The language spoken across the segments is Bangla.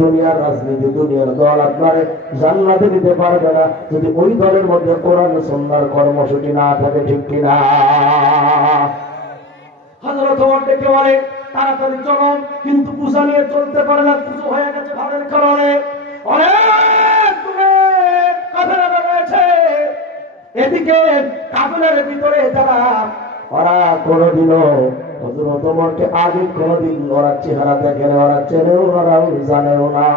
দুনিয়ার রাজনীতি, দুনিয়ার দল আপনারে জান্নাতে দিতে পারবে না যদি ওই দলের মধ্যে কোরআন সুন্নাহর কর্মসূচি না থাকে, ঠিক কিনা? হযরত ওমর ডেকে বলে, তাড়াতাড়ি চলো, কিন্তু পূজা নিয়ে চলতে পারে না, পুজো হয়ে গেছে ভাবের কারণে। অনেক দূরে কাফেলা রয়েছে, এদিকে কাফেলার ভিতরে যারা, ওরা কোনদিনও হযরত ওমরকে আগে কোনদিন ওরা চেহারা দেখে না, ওরা চেনেও না, ওরাও জানেও না।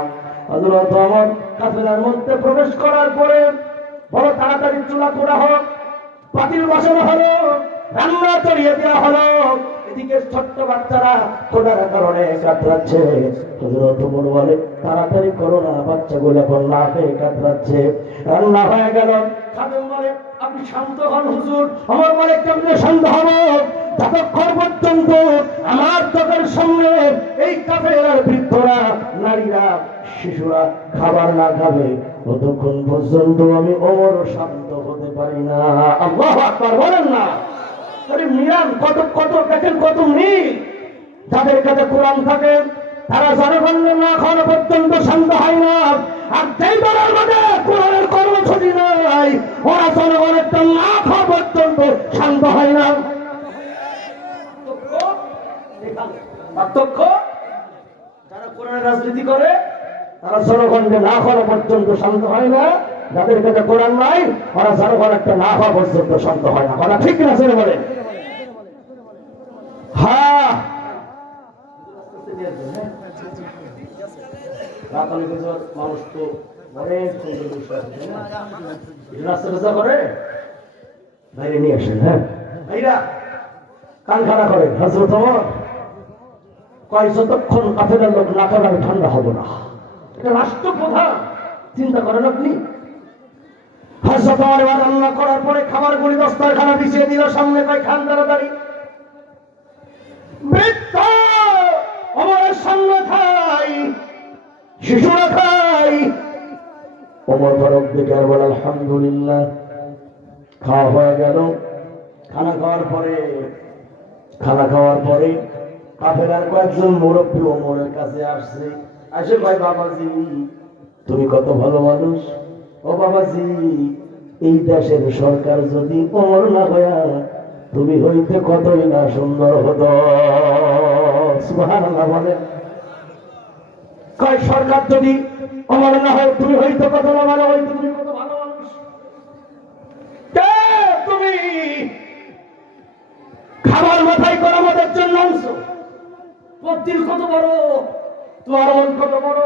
হযরত ওমর কাফেলার মধ্যে প্রবেশ করার পরে বড় তাড়াতাড়ি চুলা পোড়া হোক, পাতিল বসানো হলো, রান্না চড়িয়ে দেওয়া হলো। এদিকে ছোট্ট বাচ্চারা খোদার কারণে কাতরাচ্ছে। হযরত ওমর বলে, তাড়াতাড়ি করো না, বাচ্চাগুলো এখন না খেয়ে কাতরাচ্ছে। রান্না হয়ে গেল। খাদেম বলে, আপনি শান্ত হন হুজুর। ওমর বলে, কেমনে শান্ত হব? যতক্ষণ পর্যন্ত আমার চোখের সামনে এই কাফেলার বৃদ্ধরা, নারীরা, শিশুরা খাবার না খাবে, ততক্ষণ পর্যন্ত আমি ওমর শান্ত হতে পারি না। আল্লাহু আকবার বলেন না? আরে মিয়ান, কত কত দেখেন, কত মিল। যাদের কাছে কোরআন থাকে তারা জনগণ না খাওয়ানো পর্যন্ত শান্ত হয় না, আর যেই দলের মধ্যে কোরআনের কর্মসূচি নাই ওরা জনগণের না খাওয়া পর্যন্ত শান্ত হয় না। পার্থক্য, যারা কোরআনের রাজনীতি করে তারা জনগণকে না খাওয়া পর্যন্ত শান্ত হয় না, যাদের কাছে কোরআন নাই ওরা জনগণ একটা না খাওয়া পর্যন্ত শান্ত হয় না। কথা ঠিক না? ছেলে বলে হ্যাঁ, মানুষ তো অনেক সুন্দর রাস্তা করে বাইরে নিয়ে আসেন। হ্যাঁ ভাইরা, কান খাড়া করেন। হযরত ওমর কয়, যতক্ষণ কাফেলার লোক না খাবে আমি ঠান্ডা হব না। এটা রাষ্ট্রপ্রধান, চিন্তা করেন আপনি। হযরত ওমর রান্না করার পরে খাবারগুলি দস্তরখানা বিছিয়ে দিল, সামনে কয়, খান তাড়াতাড়ি। বৃদ্ধ ওমরের সামনে খাই, শিশুরা খাই। ওমর ফারুক দেখে আর বলে, আলহামদুলিল্লাহ। খাওয়া হয়ে গেল। খানা খাওয়ার পরে কাফেলার কয়েকজন মুরব্বী ওমরের কাছে আসছে। আসে ভাই, বাবাজি তুমি কত ভালো মানুষ। ও বাবাজি, এই দেশের সরকার যদি ওমর না হইয়া তুমি হইতে কতই না সুন্দর হতো। সুবহানাল্লাহ বলেন। কয়, সরকার যদি ওমর না হয় তুমি হইতে কত না ভালো হইতো, তুমি কত ভালো মানুষ। তুমি খাবার মাথায় করা আমাদের জন্য আনছো, তোর দিল কত বড়, তোমার মন কত বড়।